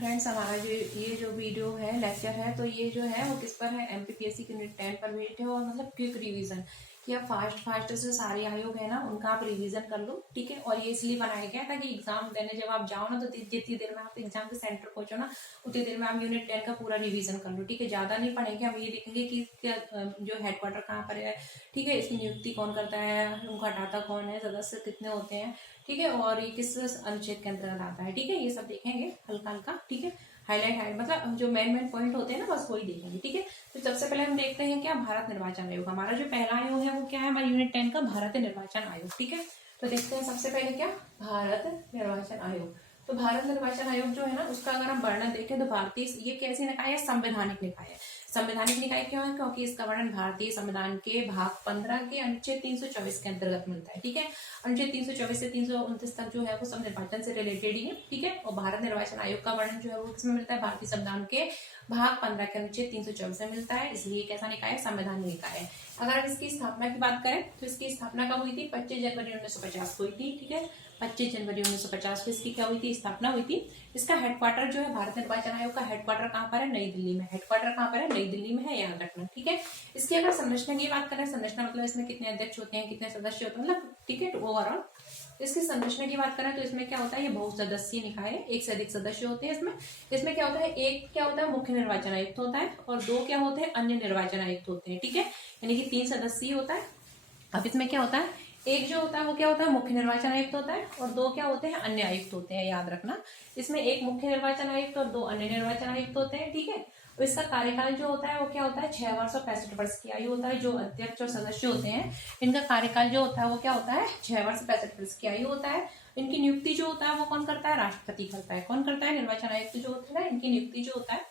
Friends, हमारा जो ये जो वीडियो है, लेक्चर है, तो ये जो है वो किस पर है, एमपीपीएससी के यूनिट 10 पर बेस्ड है। और मतलब क्विक रिवीजन कि आप फास्ट से सारे आयोग है ना उनका आप रिवीजन कर लो, ठीक है। और ये इसलिए बनाया गया ताकि एग्जाम देने जब आप जाओ ना तो जितनी देर में आप एग्जाम के सेंटर पहुंचो ना उतनी देर में आप यूनिट 10 का पूरा रिवीजन कर लो, ठीक है। ज्यादा नहीं पढ़ेंगे, हम ये देखेंगे कि जो हेडक्वार्टर कहाँ पर है, ठीक है, इसकी नियुक्ति कौन करता है, उनका हटाता कौन है, सदस्य कितने होते हैं, ठीक है, और ये किस अनुच्छेद के अंतर्गत आता है, ठीक है। ये सब देखेंगे हल्का हल्का, ठीक है। हाईलाइट मतलब जो मेन पॉइंट होते हैं ना बस वही देखेंगे, ठीक है। तो सबसे पहले हम देखते हैं क्या, भारत निर्वाचन आयोग। हमारा जो पहला आयोग है वो क्या है, हमारा यूनिट 10 का भारत निर्वाचन आयोग, ठीक है। तो देखते हैं सबसे पहले क्या, भारत निर्वाचन आयोग। तो भारत निर्वाचन आयोग जो है ना उसका अगर हम वर्णन देखें तो भारतीय, ये कैसी निकाय है, संवैधानिक निकाय है। संवैधानिक निकाय क्यों है, क्योंकि इसका वर्णन भारतीय संविधान के भाग 15 के अनुच्छेद 324 के अंतर्गत मिलता है, ठीक है। अनुच्छेद 324 से 329 तक जो है वो सब निर्वाचन से रिलेटेड ही है, ठीक है। और भारत निर्वाचन आयोग का वर्णन जो है वो किसमें मिलता है, भारतीय संविधान के भाग 15 के अनुच्छेद 324 में मिलता है, इसलिए कैसा निकाय है, संवैधानिक निकाय है। अगर हम इसकी स्थापना की बात करें तो इसकी स्थापना कब हुई थी, 25 जनवरी 1950 को हुई थी, ठीक है। 25 जनवरी 1950 को इसकी क्या हुई थी, स्थापना हुई थी। इसका हेडक्वार्टर जो है, भारत निर्वाचन आयोग का हेडक्वार्टर कहाँ पर है, नई दिल्ली में। हेडक्वार्टर कहाँ पर है, नई दिल्ली में है, याद रखना, ठीक है। इसकी अगर संरचना की बात करें, संरचना मतलब इसमें कितने अध्यक्ष होते हैं, कितने सदस्य होते हैं, मतलब ठीक है, ओवरऑल इसकी संरचना की बात करें तो इसमें क्या होता है, ये बहुसदस्यीय निकाय है, एक से अधिक सदस्य होते हैं इसमें। इसमें क्या होता है, एक क्या होता है, मुख्य निर्वाचन आयुक्त होता है, और दो क्या होते हैं, अन्य निर्वाचन आयुक्त होते हैं, ठीक है। यानी कि 3 सदस्यीय होता है। अब इसमें क्या होता है, एक जो होता है वो क्या होता है, मुख्य निर्वाचन आयुक्त होता है, और दो क्या होते हैं, अन्य आयुक्त होते हैं, याद रखना। इसमें एक मुख्य निर्वाचन आयुक्त और 2 अन्य निर्वाचन आयुक्त होते हैं, ठीक है। और इसका कार्यकाल जो होता है वो क्या होता है, 6 वर्ष और 65 वर्ष की आयु होता है। जो अध्यक्ष और सदस्य होते हैं इनका कार्यकाल जो होता है वो क्या होता है, 6 वर्ष 65 वर्ष की आयु होता है। इनकी नियुक्ति जो होता है वो कौन करता है, राष्ट्रपति करता है। कौन करता है, निर्वाचन आयुक्त जो होता है इनकी नियुक्ति जो होता है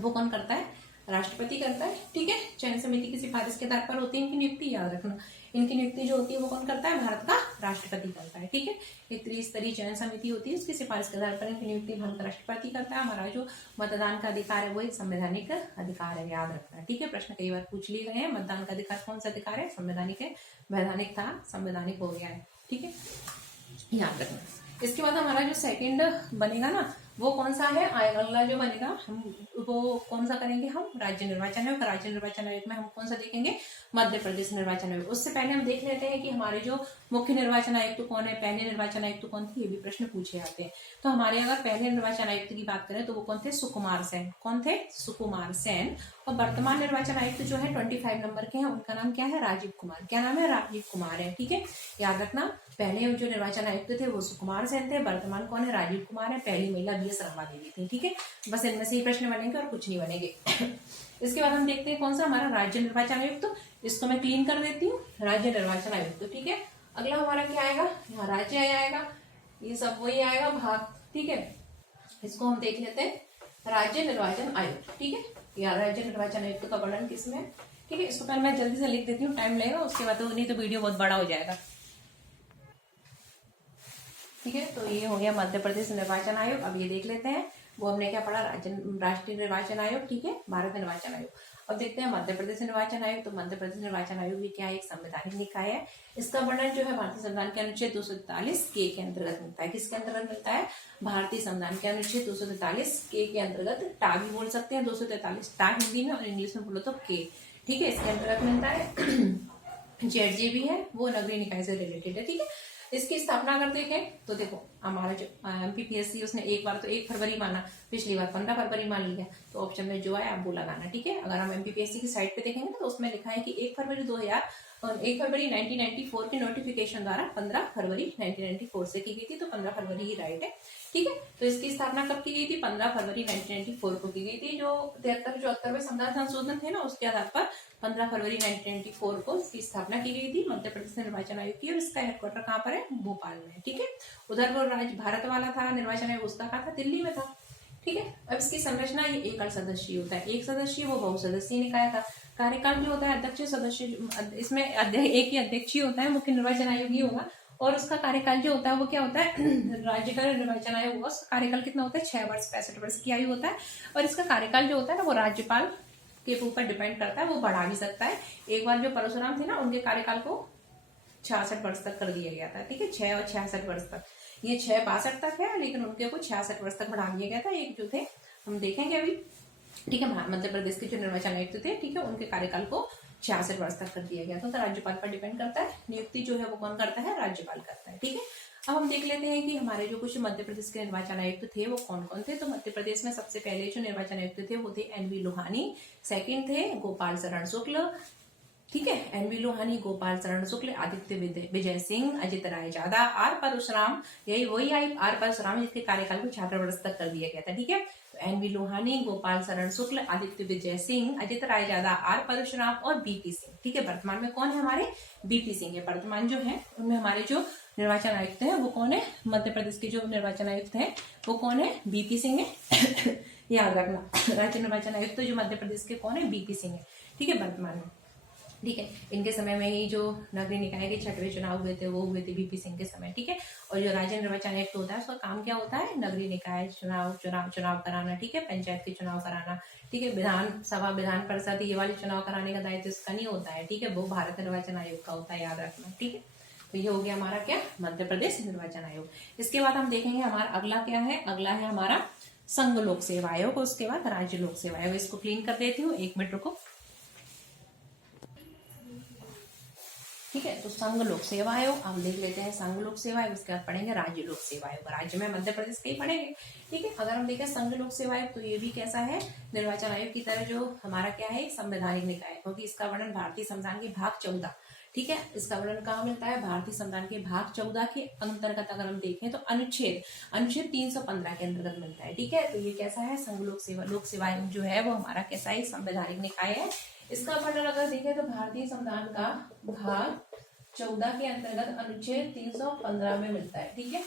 वो कौन करता है, राष्ट्रपति करता है, ठीक है। चयन समिति की सिफारिश के आधार पर होती है इनकी नियुक्ति, याद रखना। इनकी नियुक्ति जो होती है वो कौन करता है, भारत का राष्ट्रपति करता है, ठीक है। एक त्रिस्तरीय चयन समिति होती है, उसकी सिफारिश के आधार पर इनकी नियुक्ति भारत का राष्ट्रपति करता है। हमारा जो मतदान का अधिकार है वो एक संवैधानिक अधिकार है, याद रखना है, ठीक है। प्रश्न कई बार पूछ लिए गए हैं, मतदान का अधिकार कौन सा अधिकार है, संवैधानिक है। वैधानिक था, संवैधानिक हो गया है, ठीक है, याद रखना। इसके बाद हमारा जो सेकंड बनेगा ना वो कौन सा है, अगला जो बनेगा हम वो कौन सा करेंगे, हम राज्य निर्वाचन आयोग। राज्य निर्वाचन आयोग में हम कौन सा देखेंगे, मध्य प्रदेश निर्वाचन आयोग। उससे पहले हम देख लेते हैं कि हमारे जो मुख्य निर्वाचन आयुक्त तो कौन है, पहले निर्वाचन आयुक्त तो कौन थे, ये भी प्रश्न पूछे जाते हैं। तो हमारे अगर पहले निर्वाचन आयुक्त की बात करें तो वो कौन थे, सुकुमार सेन। कौन थे, सुकुमार सेन। और वर्तमान निर्वाचन आयुक्त जो है 25 नंबर के हैं, उनका नाम क्या है, राजीव कुमार। क्या नाम है, राजीव कुमार है, ठीक है, याद रखना। पहले जो निर्वाचन आयुक्त थे वो सुकुमार सेन थे, वर्तमान कौन है, राजीव कुमार है। पहली महिला BS रमा देवी थी, ठीक है। बस इनमें से ही प्रश्न बनेंगे और कुछ नहीं बनेंगे। इसके बाद हम देखते हैं कौन सा, हमारा राज्य निर्वाचन आयुक्त। इसको मैं क्लीन कर देती हूँ, राज्य निर्वाचन आयुक्त, ठीक है। अगला हमारा क्या आएगा, यहाँ राज्य आएगा, ये सब वही आएगा भाग, ठीक है। इसको हम देख लेते हैं, राज्य निर्वाचन आयोग, ठीक है। या राज्य निर्वाचन आयुक्त का वर्णन किसमें, ठीक है। इसको पहले मैं जल्दी से लिख देती हूँ, टाइम लगेगा, उसके बाद तो नहीं तो वीडियो बहुत बड़ा हो जाएगा, ठीक है। तो ये हो गया मध्य प्रदेश निर्वाचन आयोग। अब ये देख लेते हैं वो हमने क्या पढ़ा, राष्ट्रीय निर्वाचन आयोग, ठीक है, भारत निर्वाचन आयोग। अब देखते हैं मध्य प्रदेश निर्वाचन आयोग। तो मध्य प्रदेश निर्वाचन आयोग भी क्या है, एक संवैधानिक निकाय है। इसका वर्णन जो है भारतीय संविधान के अनुच्छेद 243 के अंतर्गत मिलता है। किसके अंतर्गत मिलता है, भारतीय संविधान के अनुच्छेद 243 के अंतर्गत। टा भी बोल सकते हैं, 243 टा हिंदी में, और इंग्लिश में बोलो तो के, ठीक है, इसके अंतर्गत मिलता है। जेडजे भी है, वो नगरीय निकाय से रिलेटेड है, ठीक है। इसकी स्थापना अगर देखें तो देखो हमारा जो एमपीपीएससी उसने एक बार तो 1 फरवरी माना, पिछली बार 15 फरवरी मान लिया। तो ऑप्शन में जो है आप वो लगाना, ठीक है। अगर हम एमपीपीएससी की साइट पे देखेंगे तो उसमें लिखा है कि 1 फरवरी 2000 और 1 फरवरी 1994 के नोटिफिकेशन द्वारा 15 फरवरी 1994 से की गई थी। तो 15 फरवरी ही राइट है, ठीक है। तो इसकी स्थापना कब की गई थी, 15 फरवरी 1994 को की गई थी। जो 73-74वें संविधान संशोधन थे ना उसके आधार पर 15 फरवरी 1994 को इसकी स्थापना की गई थी मध्य प्रदेश निर्वाचन आयोग की। और इसका हेडक्वार्टर कहाँ पर है, भोपाल में, ठीक है। उधर वो राज्य भारत वाला था निर्वाचन आयोग, उसका कहाँ था, दिल्ली में था, ठीक है। अब इसकी संरचना ये एकल सदस्यीय होता है, एक सदस्यीय वो बहुसदस्यीय निकाय था। कार्यकाल जो होता है अध्यक्ष सदस्य, इसमें एक ही अध्यक्ष ही होता है, मुख्य निर्वाचन आयोग ही होगा। और उसका कार्यकाल जो होता है वो क्या होता है, राज्य का निर्वाचन आयोग होगा, उसका कार्यकाल कितना होता है, 6 वर्ष 65 वर्ष की आयु होता है। और इसका कार्यकाल जो होता है ना वो राज्यपाल के ऊपर डिपेंड करता है, वो बढ़ा भी सकता है। एक बार जो परशुराम थे ना उनके कार्यकाल को 66 वर्ष तक कर दिया गया था, ठीक है, 6 और 66 वर्ष तक। ये 662 तक है, लेकिन उनके को 66 वर्ष तक बढ़ा दिया गया था। एक जो थे हम देखेंगे अभी, ठीक है, मध्य प्रदेश के जो निर्वाचन आयुक्त थे, ठीक है, उनके कार्यकाल को 66 वर्ष तक कर दिया गया था। तो राज्यपाल पर डिपेंड करता है, नियुक्ति जो है वो कौन करता है, राज्यपाल करता है। ठीक है, अब हम देख लेते हैं कि हमारे जो कुछ मध्य प्रदेश के निर्वाचन आयुक्त थे वो कौन कौन थे। तो मध्य प्रदेश में सबसे पहले जो निर्वाचन आयुक्त थे वो थे NV लोहानी, सेकंड थे गोपाल शरण शुक्ल, ठीक है, NV लोहानी, गोपाल शरण शुक्ल, आदित्य विजय सिंह, अजित राय जादा, आर परशुराम, यही वही आर परशुराम जिसके कार्यकाल को 66 वर्ष तक कर दिया गया था। ठीक है, तो NV लोहानी, गोपाल शरण शुक्ल, आदित्य विजय सिंह, अजित राय जादा, आर परशुराम और BP सिंह। ठीक है, वर्तमान में कौन है हमारे, BP सिंह है। वर्तमान जो है उनमें हमारे जो निर्वाचन आयुक्त है वो कौन है, मध्य प्रदेश के जो निर्वाचन आयुक्त है वो कौन है, BP सिंह है। याद रखना, राज्य निर्वाचन आयुक्त जो मध्य प्रदेश के कौन है, BP सिंह है। ठीक है, वर्तमान में। ठीक है, इनके समय में ही जो नगरीय निकाय के 6वें चुनाव हुए थे वो हुए थे BP सिंह के समय। ठीक है, और जो राज्य निर्वाचन आयुक्त होता है उसका काम क्या होता है, नगरीय निकाय चुनाव कराना, ठीक है, पंचायत के चुनाव कराना, ठीक है, विधानसभा विधान परिषद ये वाले चुनाव कराने का दायित्व इसका नहीं होता है। ठीक है, वो भारत निर्वाचन आयोग का होता है, याद रखना। ठीक है, तो ये हो गया हमारा क्या, मध्य प्रदेश निर्वाचन आयोग। इसके बाद हम देखेंगे हमारा अगला क्या है, अगला है हमारा संघ लोक सेवा आयोग, उसके बाद राज्य लोक सेवा आयोग। इसको क्लीन कर देती हूँ, 1 मिनट रुको। ठीक है, तो संघ लोक सेवा आयोग हम देख लेते हैं, संघ लोक सेवा आयोग, उसके बाद पढ़ेंगे राज्य लोक सेवा आयोग। राज्य में मध्य प्रदेश के ही पढ़ेंगे। ठीक है, अगर हम देखें संघ लोक सेवा आयोग तो ये भी कैसा है, निर्वाचन आयोग की तरह जो हमारा क्या है, संवैधानिक निकाय, क्योंकि इसका वर्णन भारतीय संविधान के भाग 14, ठीक है, इसका वर्णन कहाँ मिलता है, भारतीय संविधान के भाग 14 के अंतर्गत अगर हम देखें तो अनुच्छेद 315 के अंतर्गत मिलता है। ठीक है, तो ये कैसा है, संघ लोक सेवा आयोग जो है वो हमारा कैसा है, संवैधानिक निकाय है। इसका वर्णन अगर देखें तो भारतीय संविधान का भाग 14 के अंतर्गत अनुच्छेद 315 में मिलता है। ठीक है,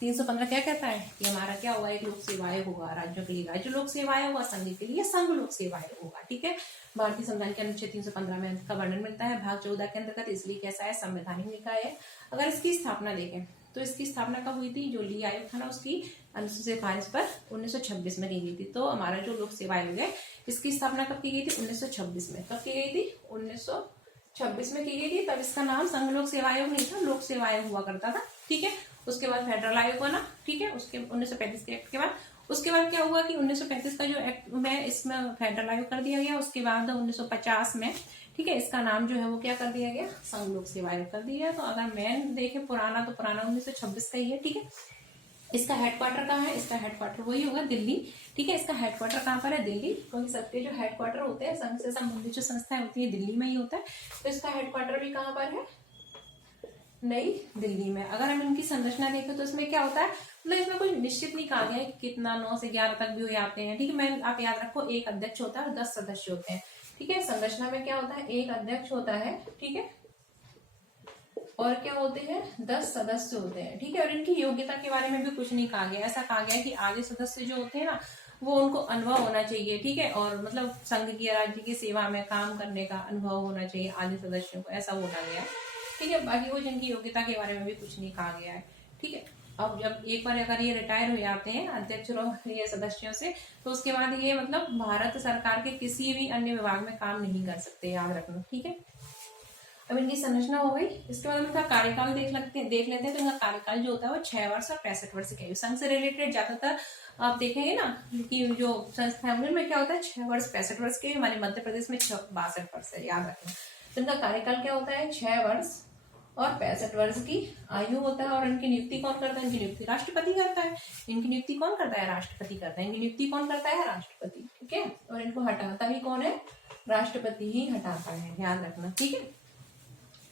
315 क्या कहता है कि हमारा क्या होगा, एक लोक सेवा आयोग होगा, राज्यों के लिए राज्य लोक सेवा आयोग होगा, संघ के लिए संघ लोक सेवा आयोग होगा। ठीक है, भारतीय संविधान के अनुच्छेद 315 में का वर्णन मिलता है भाग 14 के अंतर्गत, इसलिए कैसा है, संवैधानिक निकाय है। अगर इसकी स्थापना देखें तो इसकी स्थापना कब हुई थी, जो ली आयोग था ना उसकी अनुसूचित सिफारिश पर 1926 में की गई थी। तो हमारा जो लोक सेवा आयोग है इसकी स्थापना कब की गई थी, 1926 में। कब की गई थी, 1926 में की गई थी। तब इसका नाम संघ लोक सेवा आयोग नहीं था, लोक सेवा आयोग हुआ करता था। ठीक है, उसके बाद फेडरल आयोग बना। ठीक है, उसके 1935 के एक्ट के बाद, उसके बाद क्या हुआ कि 1935 का जो एक्ट में इसमें फेडरल आयोग कर दिया गया। उसके बाद 1950 में, ठीक है, इसका नाम जो है वो क्या कर दिया गया, संघ लोक सेवा आयोग कर दिया। तो अगर मेन देखें पुराना, तो पुराना 1926 का ही है। ठीक है, इसका हेडक्वार्टर कहाँ है, इसका हेडक्वार्टर वही होगा दिल्ली। ठीक है, इसका हेडक्वार्टर कहाँ पर है, दिल्ली, क्योंकि सबके जो हेडक्वार्टर होते हैं संघ से संबंधित जो संस्थाएं होती है दिल्ली में ही होता है। तो इसका हेडक्वार्टर भी कहाँ पर है, नई दिल्ली में। अगर हम इनकी संरचना देखें तो इसमें क्या होता है, मतलब इसमें कोई निश्चित नहीं कहा गया है कि कितना 9 से 11 तक भी हो जाते हैं। ठीक है, मैं आप याद रखो, एक अध्यक्ष होता है और 10 सदस्य होते हैं। ठीक है, संरचना में क्या होता है, एक अध्यक्ष होता है, ठीक है, और क्या होते हैं, 10 सदस्य होते हैं। ठीक है, और इनकी योग्यता के बारे में भी कुछ नहीं कहा गया। ऐसा कहा गया है कि आधे सदस्य जो होते हैं ना वो उनको अनुभव होना चाहिए। ठीक है, और मतलब संघ की राज्य की सेवा में काम करने का अनुभव होना चाहिए आधे सदस्यों को, ऐसा बोला गया है। ठीक है, बाकी वो जिनकी योग्यता के बारे में भी कुछ नहीं कहा गया है। ठीक है, अब जब एक बार अगर ये रिटायर हो जाते हैं अध्यक्ष ये सदस्यों से, तो उसके बाद ये मतलब भारत सरकार के किसी भी अन्य विभाग में काम नहीं कर सकते, याद रखना। ठीक है, अब इनकी संरचना हो गई। इसके बाद इनका कार्यकाल देख लेते हैं। तो इनका कार्यकाल जो होता है वो 6 वर्ष और 65 वर्ष का है। संघ से रिलेटेड ज्यादातर आप देखेंगे ना कि जो संस्था है उनमें क्या होता है, 6 वर्ष 65 वर्ष के। हमारे मध्य प्रदेश में 62 वर्ष है, याद रखना। तो इनका कार्यकाल क्या होता है, 6 वर्ष और 65 वर्ष की आयु होता है। और इनकी नियुक्ति कौन करता है, इनकी नियुक्ति राष्ट्रपति करता है। इनकी नियुक्ति कौन करता है, राष्ट्रपति करता है। इनकी नियुक्ति कौन करता है, राष्ट्रपति। ठीक है, और इनको हटाता भी कौन है, राष्ट्रपति ही हटाता है, ध्यान रखना। ठीक है,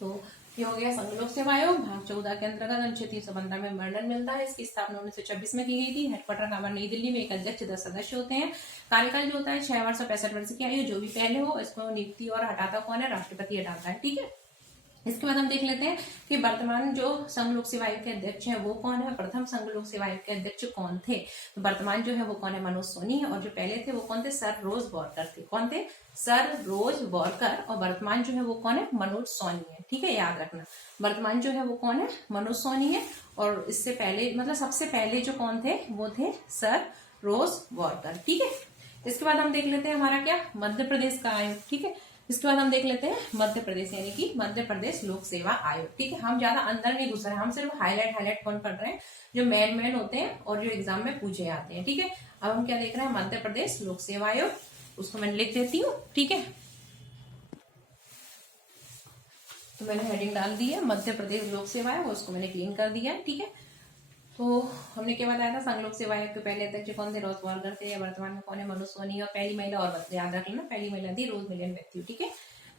तो ये हो गया संघ लोक सेवा आयोग, भाग 14 के अंतर्गत अनुच्छेद 315 में वर्णन मिलता है। इसकी स्थापना 1926 में की गई थी। हेडक्वार्टर का नई दिल्ली में। एक अध्यक्ष 10 सदस्य होते हैं। कार्यकाल जो होता है 6 वर्ष और 65 वर्ष की आयु, जो भी पहले हो इसको नियुक्ति और हटाता कौन है, राष्ट्रपति हटाता है। ठीक है, इसके बाद हम देख लेते हैं कि वर्तमान जो संघ लोक सेवा आयोग के अध्यक्ष हैं वो कौन है। प्रथम संघ लोक सेवा आयोग के अध्यक्ष कौन थे, तो वर्तमान जो है वो कौन है, मनोज सोनी है। और जो पहले थे वो कौन थे, सर रोज बोरकर थे। कौन थे, सर रोज बोरकर। और वर्तमान जो है वो कौन है, मनोज सोनी है। ठीक है, याद रखना, वर्तमान जो है वो कौन है, मनोज सोनी है। और इससे पहले मतलब सबसे पहले जो कौन थे वो थे सर रोज बोरकर। ठीक है, इसके बाद हम देख लेते हैं हमारा क्या, मध्य प्रदेश का आयोग। ठीक है, इसके बाद हम देख लेते हैं मध्य प्रदेश, यानी कि मध्य प्रदेश लोक सेवा आयोग। ठीक है, हम ज्यादा अंदर नहीं घुस रहे हैं, हम सिर्फ हाईलाइट कौन पढ़ रहे हैं, जो मेन होते हैं और जो एग्जाम में पूछे जाते हैं। ठीक है, अब हम क्या देख रहे हैं, मध्य प्रदेश लोक सेवा आयोग, उसको मैं लिख देती हूँ। ठीक है, तो मैंने हेडिंग डाल दी है मध्य प्रदेश लोक सेवा आयोग, उसको मैंने क्लीन कर दिया है। ठीक है, तो हमने क्या बताया था, संघ लोक सेवा आयोग के पहले अध्यक्ष कौन थे, रोज वालकर थे। वर्तमान में कौन है, मनोज सोनी। और पहली महिला, और याद रख लेना, पहली महिला थी रोज मिलियन व्यक्ति। ठीक है,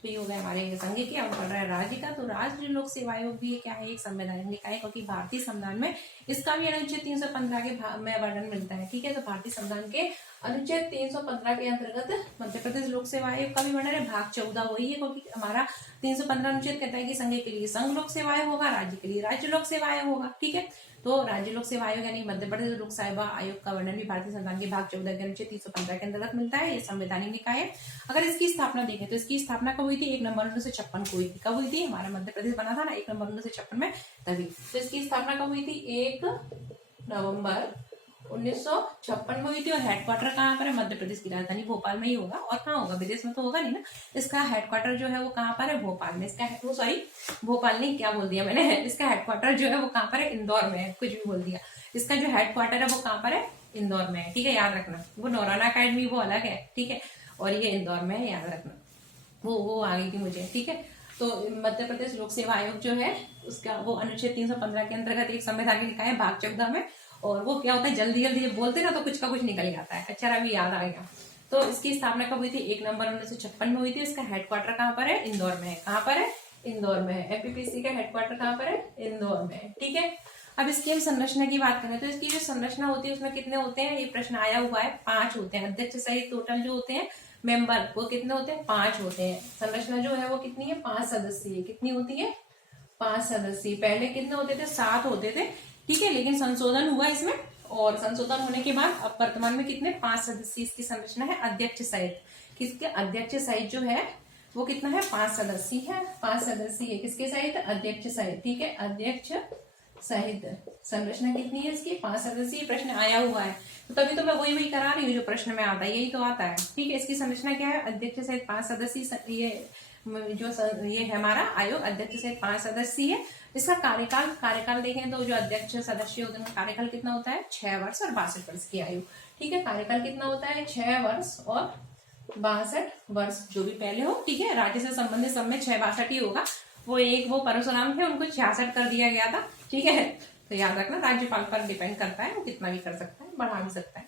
तो ये हो गया हमारे संघ की। अब पढ़ रहा है राज्य का, तो राज्य लोक सेवा आयोग भी क्या है, एक संवैधानिक निकाय, क्योंकि भारतीय संविधान में इसका भी अनुच्छेद 315 के में वर्णन मिलता है। ठीक है, तो भारतीय संविधान के अनुच्छेद 315 के अंतर्गत मध्य प्रदेश लोक सेवा आयोग का भी वर्णन है। भाग 14 वही है, क्योंकि हमारा 315 अनुच्छेद कहता है कि संघ के लिए संघ लोक सेवा आयोग होगा, राज्य के लिए राज्य लोक सेवा आयोग होगा। ठीक है, तो राज्य लोक सेवा आयोग यानी मध्य प्रदेश लोक सेवा आयोग का वर्णन भी भारतीय संविधान के भाग 14 के अनुच्छेद 315 के अंतर्गत मिलता है। ये संवैधानिक निकाय है। अगर इसकी स्थापना देखें तो इसकी स्थापना कब हुई थी, 1 नवंबर 1956 को हुई थी। कब हुई थी, हमारा मध्य प्रदेश बना था ना 1 नवंबर 1956 में, तभी। तो इसकी स्थापना कब हुई थी, 1 नवंबर 1956 में हुई थी। और हेडक्वार्टर कहाँ पर है, मध्य प्रदेश की राजधानी भोपाल में ही होगा। और कहाँ होगा, विदेश में तो होगा नहीं ना। इसका हेडक्वार्टर जो है वो कहाँ पर है, भोपाल में। इसका भोपाल नहीं, क्या बोल दिया मैंने, इसका हेडक्वार्टर जो है वो कहाँ पर है, इंदौर में है। कुछ भी बोल दिया। इसका जो हेडक्वार्टर है वो कहाँ पर है, इंदौर में है। ठीक है, याद रखना। वो नौराना अकेडमी वो अलग है। ठीक है, और ये इंदौर में है, याद रखना। वो आ गई थी मुझे। ठीक है, तो मध्य प्रदेश लोक सेवा आयोग जो है उसका वो अनुच्छेद 315 के अंतर्गत एक संवैधानिक निकाय है, भाग 14 में। और वो क्या होता है, जल्दी जल्दी बोलते ना तो कुछ का कुछ निकल जाता है। अच्छा, अभी याद आ गया। तो इसकी स्थापना कब हुई थी, 1 नवंबर 1956 में हुई थी। इसका हेडक्वार्टर कहाँ पर है, इंदौर में है। कहाँ पर है, इंदौर में है। एमपीपीसी का हेडक्वार्टर कहाँ पर है, इंदौर में है। ठीक है, अब इसकी हम संरचना की बात करें तो इसकी जो संरचना होती है उसमें कितने होते हैं, ये प्रश्न आया हुआ है, 5 होते हैं। अध्यक्ष सहित टोटल जो होते हैं मेंबर वो कितने होते हैं, 5 होते हैं। संरचना जो है वो कितनी है, 5 सदस्यीय। कितनी होती है, 5 सदस्यीय। पहले कितने होते थे, 7 होते थे। ठीक है, लेकिन संशोधन हुआ इसमें, और संशोधन होने के बाद अब वर्तमान में कितने, 5 सदस्यीय इसकी संरचना है, अध्यक्ष सहित। किसके, अध्यक्ष सहित जो है वो कितना है, 5 सदस्यीय है। 5 सदस्यीय किसके सहित, अध्यक्ष सहित। ठीक है, अध्यक्ष सहित संरचना कितनी है इसकी, 5 सदस्यीय। प्रश्न आया हुआ है तो तभी तो मैं वही करा रही हूँ जो प्रश्न में आता है, यही तो आता है। ठीक है, इसकी संरचना क्या है, अध्यक्ष सहित 5 सदस्यीय। ये है हमारा आयोग, अध्यक्ष सहित 5 सदस्यीय है। इसका कार्यकाल देखें तो जो अध्यक्ष सदस्य होते हैं कार्यकाल कितना होता है, 6 वर्ष और 62 वर्ष की आयु। ठीक है, कार्यकाल कितना होता है, 6 वर्ष और 62 वर्ष, जो भी पहले हो। ठीक है, राज्य से संबंधित सब में 6-62 ही होगा। वो परशुराम थे, उनको 66 कर दिया गया था। ठीक है, तो याद रखना, राज्यपाल पर डिपेंड करता है, वो कितना भी कर सकता है, बढ़ा भी सकता है।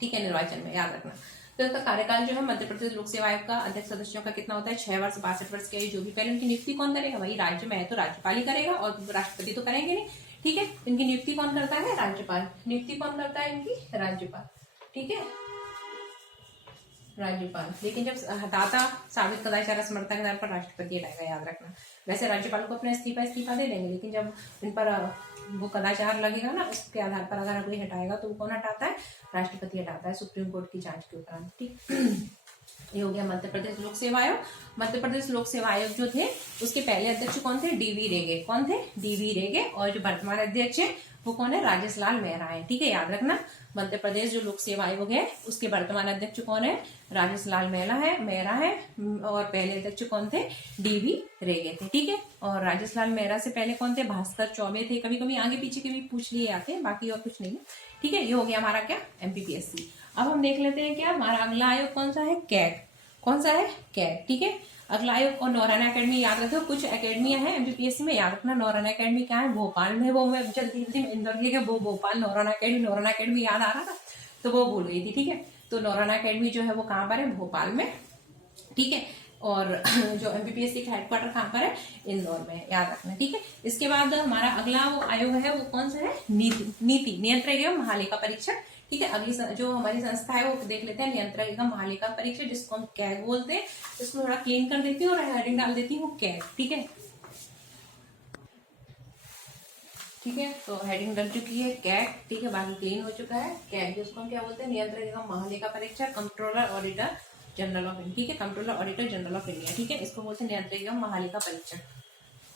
ठीक है, निर्वाचन में, याद रखना। तो इसका कार्यकाल जो है मध्य प्रदेश लोक सेवा आयोग का अध्यक्ष सदस्यों का कितना होता है, 6 वर्ष 62 वर्ष की आयु। जो भी पहले उनकी नियुक्ति कौन करेगा, वही राज्य में है तो राज्यपाल ही करेगा, और राष्ट्रपति तो करेंगे नहीं। ठीक है, इनकी नियुक्ति कौन करता है, राज्यपाल। नियुक्ति कौन करता है इनकी, राज्यपाल। ठीक है, राज्यपाल। लेकिन जब हटाता साबित कदाचार असमर्थता के आधार पर राष्ट्रपति हटाएगा, याद रखना। वैसे राज्यपाल को अपना इस्तीफा दे देंगे, लेकिन जब इन पर वो कदाचार लगेगा ना, उसके आधार पर अगर कोई हटाएगा तो वो कौन हटाता है, राष्ट्रपति हटाता है, सुप्रीम कोर्ट की जांच के उपरांत। ठीक, ये हो गया मध्य प्रदेश लोक सेवा आयोग। मध्य प्रदेश लोक सेवा आयोग जो थे उसके पहले अध्यक्ष कौन थे, डीवी रेगे। कौन थे, डीवी रेगे। और जो वर्तमान अध्यक्ष है वो कौन है, राजेश लाल मेहरा है। ठीक है, याद रखना। मध्य प्रदेश जो लोक सेवा आयोग है उसके वर्तमान अध्यक्ष कौन है, राजेश लाल मेहरा है। और पहले अध्यक्ष कौन थे, डीवी रेगे थे। ठीक है, और राजेश लाल मेहरा से पहले कौन थे, भास्कर चौबे थे। कभी कभी आगे पीछे के भी पूछ लिए आते हैं, बाकी और कुछ नहीं। ठीक है, ये हो गया हमारा क्या, एमपीपीएससी। अब हम देख लेते हैं क्या हमारा अगला आयोग कौन सा है, कैट। कौन सा है, कैट। ठीक है, अगला आयोग। और नौराना अकेडमी याद रखो, कुछ अकेडमियां हैं एमपीपीएससी में, याद रखना। नौराना अकेडमी क्या है, भोपाल में। वो मैं जल्दी में इंदौर के वो भोपाल नौराना अकेडमी याद आ रहा था तो वो भूल गई थी। ठीक है, तो नौराना अकेडमी जो है वो कहाँ पर है, भोपाल में। ठीक है, और जो एमपीपीएससी का हेडक्वार्टर कहाँ पर है, इंदौर में, याद रखना। ठीक है, इसके बाद हमारा अगला वो आयोग है वो कौन सा है, नीति नियंत्रक एवं महालेखा परीक्षक। ठीक है, अगली जो हमारी संस्था है वो देख लेते हैं, नियंत्रक एवं महालेखा परीक्षक, जिसको हम कैग बोलते हैं। इसको थोड़ा क्लीन कर देती हूँ और हेडिंग डाल देती हूँ कैग। ठीक है, ठीक है, तो हेडिंग डल चुकी है कैग। ठीक है, बाकी क्लीन हो चुका है कैग, जिसको हम क्या बोलते हैं, नियंत्रक एवं महालेखा परीक्षक, controller auditor general of India. ठीक है, controller auditor general of India. ठीक है, इसको बोलते हैं नियंत्रक एवं महालेखा परीक्षक।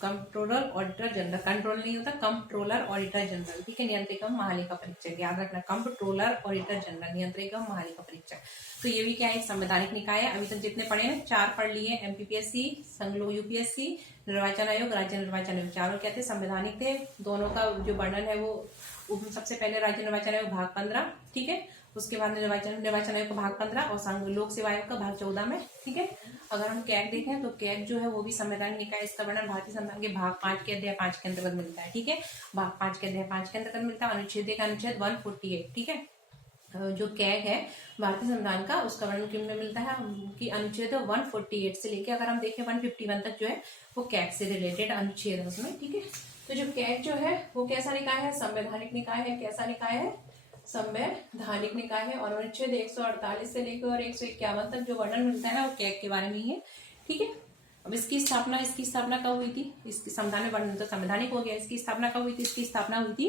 कंट्रोलर ऑडिटर जनरल, कंट्रोल नहीं होता, कंट्रोलर ऑडिटर जनरल, ठीक है, नियंत्रक एवं महालेखा परीक्षक, याद रखना, कंट्रोलर ऑडिटर जनरल, नियंत्रक एवं महालेखा परीक्षक। तो ये भी क्या है, संवैधानिक निकाय है। अभी तक जितने पढ़े हैं 4 पढ़ लिए, एमपीपीएससी, संघ यूपीएससी, निर्वाचन आयोग, राज्य निर्वाचन आयोग, चारों क्या थे, संवैधानिक थे। दोनों का जो वर्णन है वो सबसे पहले राज्य निर्वाचन आयोग भाग 15, ठीक है, उसके बाद निर्वाचन आयोग का भाग 15 और संघ लोक सेवा आयोग का भाग 14 में, ठीक है। अगर हम कैग देखें तो कैग जो है वो भी संवैधानिक निकाय, इसका वर्णन भारतीय संविधान के भाग 5 के अध्याय 5 के अंतर्गत मिलता है, ठीक है, भाग 5 के अध्याय 5 के अंतर्गत मिलता है। अनुच्छेद का अनुच्छेद 148, ठीक है, जो कैग है भारतीय संविधान का, उसका वर्णन किन में मिलता है कि अनुच्छेद 148 से लेके अगर हम देखें 151 तक जो है वो कैग से रिलेटेड अनुच्छेद है उसमें, ठीक है। तो जो कैग जो है वो कैसा निकाय है, संवैधानिक निकाय है। कैसा निकाय है, संवैधानिक निकाय है। और अनुच्छेद 148 से लेकर और 151 तक जो वर्णन मिलता है ना वो कैग के बारे में ही है, ठीक है। अब इसकी स्थापना कब हुई थी, इसकी संविधान में वर्णन तो संवैधानिक हो गया, इसकी स्थापना कब हुई थी, इसकी स्थापना हुई थी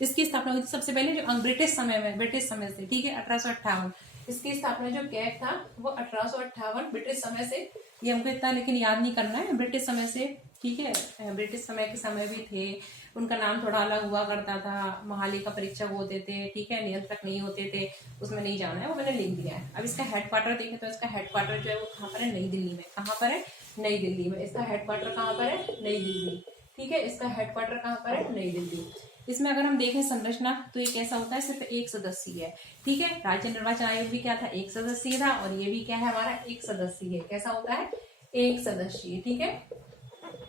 इसकी स्थापना हुई थी सबसे पहले जो ब्रिटिश समय से, ठीक है, 1858। इसकी स्थापना जो कैग था वो 1858 ब्रिटिश समय से, ये हमको इतना लेकिन याद नहीं करना है, ब्रिटिश समय से, ठीक है। ब्रिटिश समय के समय भी थे, उनका नाम थोड़ा अलग हुआ करता था, महालेखा परीक्षक होते थे, ठीक है, नियंत्रक नहीं होते थे, उसमें नहीं जाना है, वो मैंने लिख दिया है। अब इसका हेडक्वार्टर देखें तो इसका हेडक्वार्टर जो है वो कहाँ पर है, नई दिल्ली में। कहाँ पर है, नई दिल्ली में। इसका हेडक्वार्टर कहाँ पर है, नई दिल्ली, ठीक है, इसका हेडक्वार्टर कहाँ पर है, नई दिल्ली। इसमें अगर हम देखें संरचना तो ये कैसा होता है, सिर्फ एक सदस्यीय है, ठीक है। राज्य निर्वाचन आयोग भी क्या था, एक सदस्यीय था, और ये भी क्या है हमारा, एक सदस्यीय है। कैसा होता है, एक सदस्यीय, ठीक है,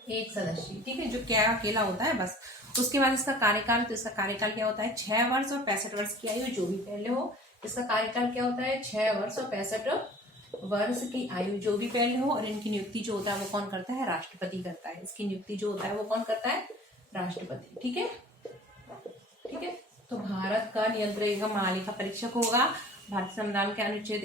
एक सदस्यीय, ठीक है, जो क्या अकेला होता है बस। उसके बाद इसका कार्यकाल, तो इसका कार्यकाल क्या होता है, 6 वर्ष और 65 वर्ष की आयु, जो भी पहले हो। इसका कार्यकाल क्या होता है, 6 वर्ष और 65 वर्ष की आयु, जो भी पहले हो। और इनकी नियुक्ति जो होता है वो कौन करता है, राष्ट्रपति करता है। इसकी नियुक्ति जो होता है वो कौन करता है, राष्ट्रपति, ठीक है, ठीक है। तो भारत का नियंत्रक महालेखा परीक्षक होगा। भारतीय संविधान के अनुच्छेद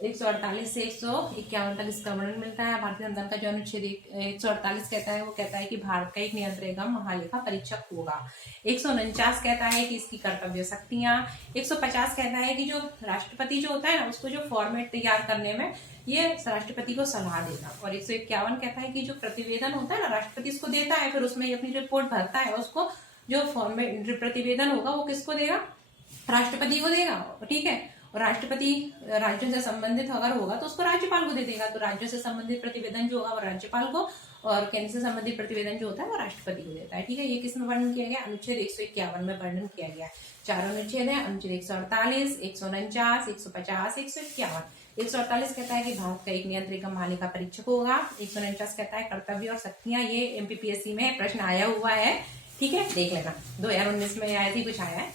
148 से 151 तक इसका वर्णन मिलता है। भारतीय संविधान का जो अनुच्छेद 148 कहता है वो कहता है कि भारत का एक नियंत्रक महालेखा परीक्षक होगा। 149 कहता है कि इसकी कर्तव्य शक्तियां। 150 कहता है कि जो राष्ट्रपति जो होता है ना उसको जो फॉर्मेट तैयार करने में ये राष्ट्रपति को सलाह देगा। और 151 कहता है कि जो प्रतिवेदन होता है ना राष्ट्रपति उसको देता है, फिर उसमें अपनी रिपोर्ट भरता है, उसको जो फॉर्मेट प्रतिवेदन होगा वो किसको देगा, राष्ट्रपति को देगा, ठीक है। और राष्ट्रपति राज्यों से संबंधित अगर होगा तो उसको राज्यपाल को दे देगा। तो राज्यों से संबंधित प्रतिवेदन जो होगा वो राज्यपाल को, और केंद्र से संबंधित प्रतिवेदन जो होता है वो राष्ट्रपति को देता है, ठीक है। ये किसमें वर्णन किया गया, अनुच्छेद 151 में वर्णन किया गया। 4 अनुच्छेद है, अनुच्छेद 148, 149, 150, 151। 148 कहता है कि भारत का एक नियंत्रक महालेखा परीक्षक होगा। 149 कहता है कर्तव्य और शक्तियां, ये एमपीपीएससी में प्रश्न आया हुआ है, ठीक है, देख लेना। 2019 में ऐसे ही कुछ आया है,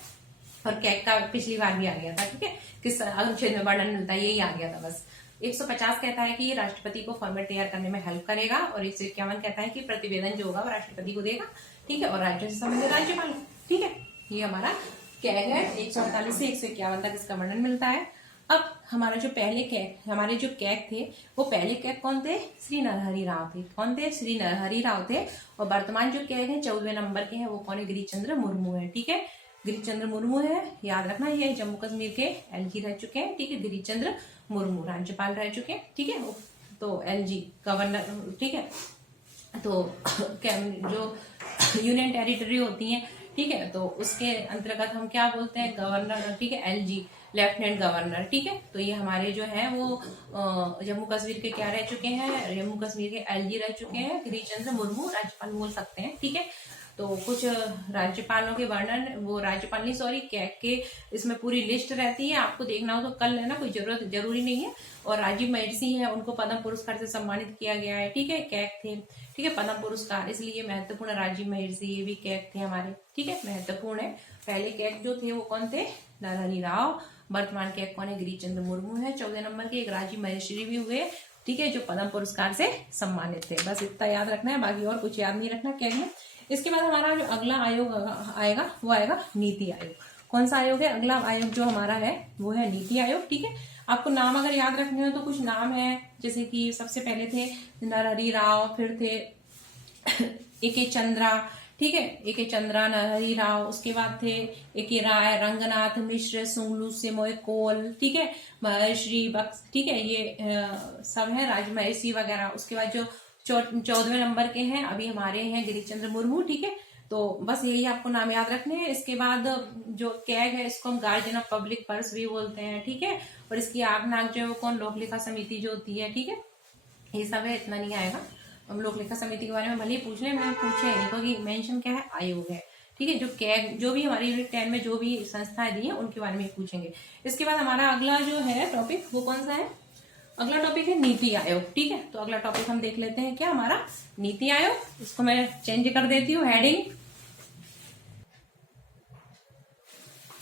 और कैग का पिछली बार भी आ गया था, ठीक है, किस अनुच्छेद में वर्णन मिलता है यही आ गया था बस। 150 कहता है कि राष्ट्रपति को फॉर्मेट तैयार करने में हेल्प करेगा। और 151 कहता है कि प्रतिवेदन जो होगा वो राष्ट्रपति को देगा, ठीक है, और राज्यों से संबंधित राज्यपाल, ठीक है। ये हमारा कैग है। 148 से 151 तक इसका वर्णन मिलता है। अब हमारा जो पहले कैग, हमारे जो कैग थे वो पहले कैग कौन थे, श्री नरहरि राव थे। कौन थे, श्री नरहरि राव थे। और वर्तमान जो कैग है 14वें नंबर के हैं वो कौन है, गिरिचंद्र मुर्मू है, ठीक है, गिरिचंद्र मुर्मू है। याद रखना ये जम्मू कश्मीर के एलजी रह चुके हैं, ठीक है, गिरिचंद्र मुर्मू राज्यपाल रह चुके हैं, ठीक है। तो एलजी गवर्नर, ठीक है, तो जो यूनियन टेरिटरी होती है, ठीक है, तो उसके अंतर्गत हम क्या बोलते हैं, गवर्नर, ठीक है, एलजी लेफ्टिनेंट गवर्नर, ठीक है। तो ये हमारे जो है वो जम्मू कश्मीर के क्या रह चुके हैं, जम्मू कश्मीर के एलजी रह चुके हैं, गिरिचंद्र मुर्मू राज्यपाल बोल सकते हैं, ठीक है। तो कुछ राज्यपालों के वर्णन, वो राज्यपाल नहीं सॉरी कैग के इसमें पूरी लिस्ट रहती है, आपको देखना हो तो कल लेना, कोई जरूरी नहीं है। और राजीव महर्षि है, उनको पद्म पुरस्कार से सम्मानित किया गया है, ठीक है, कैग थे, ठीक है, पद्म पुरस्कार इसलिए महत्वपूर्ण। राजीव महर्षि ये भी कैग थे हमारे, ठीक है, महत्वपूर्ण है। पहले कैग जो थे वो कौन थे, नरहरि राव। वर्तमान कैग कौन है, गिरिचंद्र मुर्मू है। 14 नंबर के एक राजीव महर्षि भी हुए, ठीक है, जो पद्म पुरस्कार से सम्मानित थे। बस इतना याद रखना है, बाकी और कुछ याद नहीं रखना कैग में। इसके बाद हमारा जो अगला आयोग आएगा वो आएगा नीति आयोग। कौन सा आयोग है, अगला आयोग जो हमारा है वो है नीति आयोग, ठीक है। आपको नाम अगर याद रखने हो तो कुछ नाम है, जैसे कि सबसे पहले थे नरहरि राव, फिर थे ए.के. चंद्रा, ठीक है, ए.के. चंद्रा, नरहरि राव। उसके बाद थे ए.के. राय, रंगनाथ मिश्र, सुंगलू सिमोय कोल, ठीक है, महर्षि बक्स, ठीक है, ये सब है राजमहर्षि वगैरह। उसके बाद जो 14वें नंबर के हैं, अभी हमारे हैं गिरीश चंद्र मुर्मू, ठीक है। तो बस यही आपको नाम याद रखने हैं। इसके बाद जो कैग है इसको हम गार्जियन ऑफ पब्लिक पर्स भी बोलते हैं, ठीक है। और इसकी आग नाग जो है वो कौन, लोक लेखा समिति जो होती है, ठीक है। ये सब है, इतना नहीं आएगा। हम लोक लेखा समिति के बारे में भले ही पूछ ले, मैं पूछे नहीं क्योंकि मेंशन क्या है, आयोग है, ठीक है। जो कैग जो भी हमारी यूनिट 10 में जो भी संस्थाएं दी है उनके बारे में पूछेंगे। इसके बाद हमारा अगला जो है टॉपिक वो कौन सा है, अगला टॉपिक है नीति आयोग, ठीक है। तो अगला टॉपिक हम देख लेते हैं क्या हमारा, नीति आयोग। इसको मैं चेंज कर देती हूँ हेडिंग,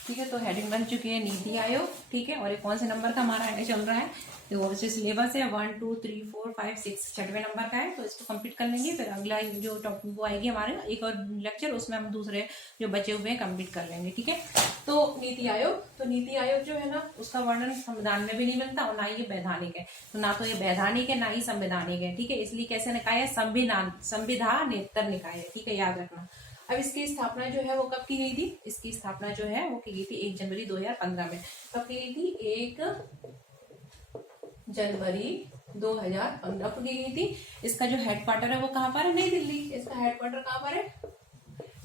ठीक है। तो हेडिंग बन चुकी है नीति आयोग, ठीक है। और ये कौन से नंबर का हमारा आगे चल रहा है, तो सिलेबस है 1 2 3 4 5 6 छठवें नंबर का है। तो इसको कंप्लीट कर लेंगे, फिर अगला जो टॉपिक वो आएगी हमारे एक और लेक्चर, उसमें हम दूसरे जो बचे हुए हैं कंप्लीट कर लेंगे, ठीक है। तो नीति आयोग, तो नीति आयोग जो है ना उसका वर्णन संविधान में भी नहीं बनता और ना ही ये वैधानिक है। तो ना तो ये वैधानिक है ना ही संवैधानिक है, ठीक है। इसलिए कैसे निकाय है, संविधानेतर निकाय है, ठीक है, याद रखना। अब इसकी स्थापना जो है वो कब की गई थी, इसकी स्थापना जो है वो की गई थी 1 जनवरी 2015 में। कब की गई थी, 1 जनवरी 2015 को की गई थी। इसका जो हेडक्वार्टर है वो कहाँ पर है, नई दिल्ली। इसका हेडक्वार्टर कहाँ पर है,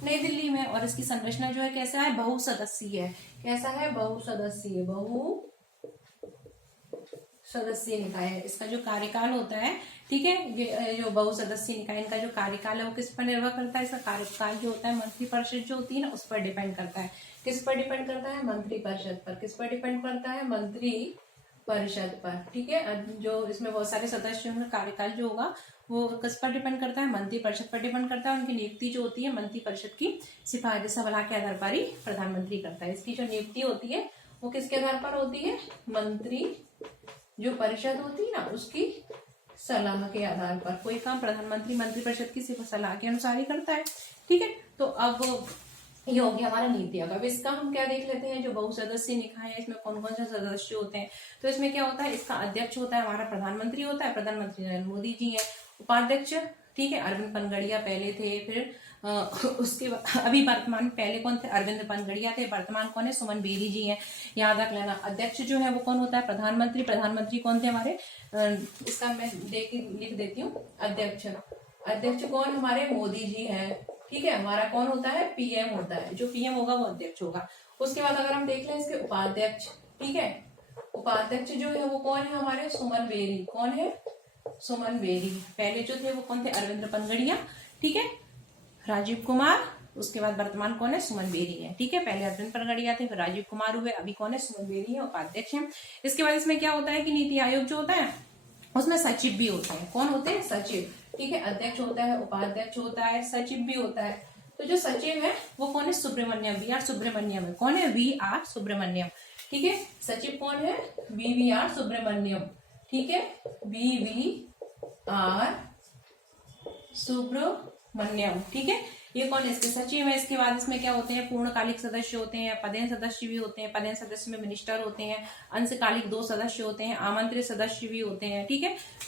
नई दिल्ली में। और इसकी संरचना जो है कैसा है, बहुसदस्यीय है। कैसा है, बहुसदस्यीय, बहुसदस्यीय निकाय है। इसका जो कार्यकाल होता है, ठीक है, ये जो बहुसदस्यीय निकाय इनका जो कार्यकाल है वो किस पर निर्भर करता है, इसका कार्यकाल जो होता है मंत्रिपरिषद जो होती है ना उस पर डिपेंड करता है। किस पर डिपेंड करता है, मंत्रिपरिषद पर। किस पर डिपेंड करता है, मंत्री परिषद पर, ठीक है। जो इसमें बहुत सारे सदस्य होंगे, कार्यकाल जो होगा वो किस पर डिपेंड करता है, मंत्री परिषद पर डिपेंड करता है। उनकी नियुक्ति जो होती है मंत्री परिषद की सिफारिश सलाह के आधार पर ही प्रधानमंत्री करता है। इसकी जो नियुक्ति होती है वो किसके आधार पर होती है, मंत्री जो परिषद होती है ना उसकी सलाह के आधार पर। कोई काम प्रधानमंत्री मंत्री परिषद की सलाह के अनुसार ही करता है, ठीक है। तो अब ये हो गया हमारा नीति आयोग। अब इसका हम क्या देख लेते हैं, जो बहुसदस्यीय निकाय है इसमें कौन कौन से सदस्य होते हैं। तो इसमें क्या होता है, इसका अध्यक्ष होता है हमारा प्रधानमंत्री होता है, प्रधानमंत्री नरेंद्र मोदी जी है। उपाध्यक्ष, ठीक है, अरविंद पनगड़िया पहले थे, फिर उसके अभी वर्तमान पहले कौन थे, अरविंद पनगड़िया थे, वर्तमान कौन है, सुमन बेरी जी हैं, याद रख लेना। अध्यक्ष जो है वो कौन होता है, प्रधानमंत्री। प्रधानमंत्री कौन थे हमारे, इसका मैं लिख देती हूँ, अध्यक्ष। अध्यक्ष कौन हमारे, मोदी जी हैं, ठीक है। हमारा कौन होता है, पीएम होता है, जो पीएम होगा वो अध्यक्ष होगा। उसके बाद अगर हम देख लें इसके उपाध्यक्ष, ठीक है, उपाध्यक्ष जो है वो कौन है हमारे, सुमन बेरी। कौन है, सुमन बेरी। पहले जो थे वो कौन थे, अरविंद पनगड़िया, ठीक है, राजीव कुमार। उसके बाद वर्तमान कौन है, सुमन बेरी है, ठीक है। पहले अरविंद पनगड़िया थे, फिर राजीव कुमार हुए, अभी कौन है, सुमन बेरी है, उपाध्यक्ष है। इसके बाद इसमें क्या होता है कि नीति आयोग जो होता है उसमें सचिव भी होते हैं। कौन होते हैं, सचिव, ठीक है। अध्यक्ष होता है, उपाध्यक्ष होता है, सचिव भी होता है। तो जो सचिव है वो कौन है, सुब्रमण्यम, वी.आर. सुब्रमण्यम है। कौन है, वी.आर. सुब्रमण्यम, ठीक है। सचिव कौन है, वी.आर. सुब्रमण्यम, ठीक है, वी.आर. सुब्रमण्यम, ठीक है। ये कौन है, इसके सचिव है। इसके बाद इसमें क्या होते हैं, पूर्णकालिक सदस्य होते हैं, पदेन सदस्य भी होते हैं। पदेन सदस्य में मिनिस्टर होते हैं, अंशकालिक 2 सदस्य होते हैं, आमंत्रित सदस्य भी होते हैं, ठीक है। तो